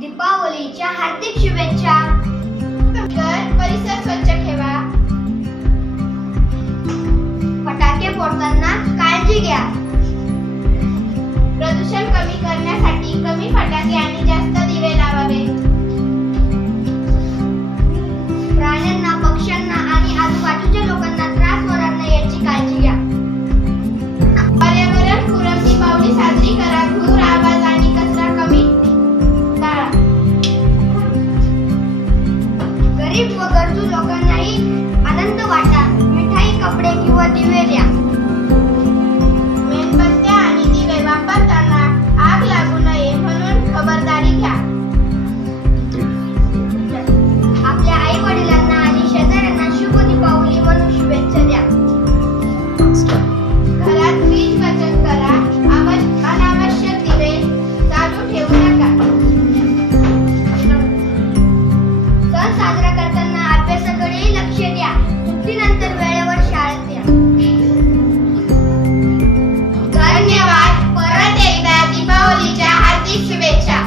दीपावलीच्या हार्दिक शुभेच्छा. घर परिसर स्वच्छ ठेवा. फटाके फोडताना काळजी घ्या. 就是。सुट्टीनंतर वेळेवर शाळेत या. धन्यवाद. परत एकदा दीपावलीच्या हार्दिक शुभेच्छा.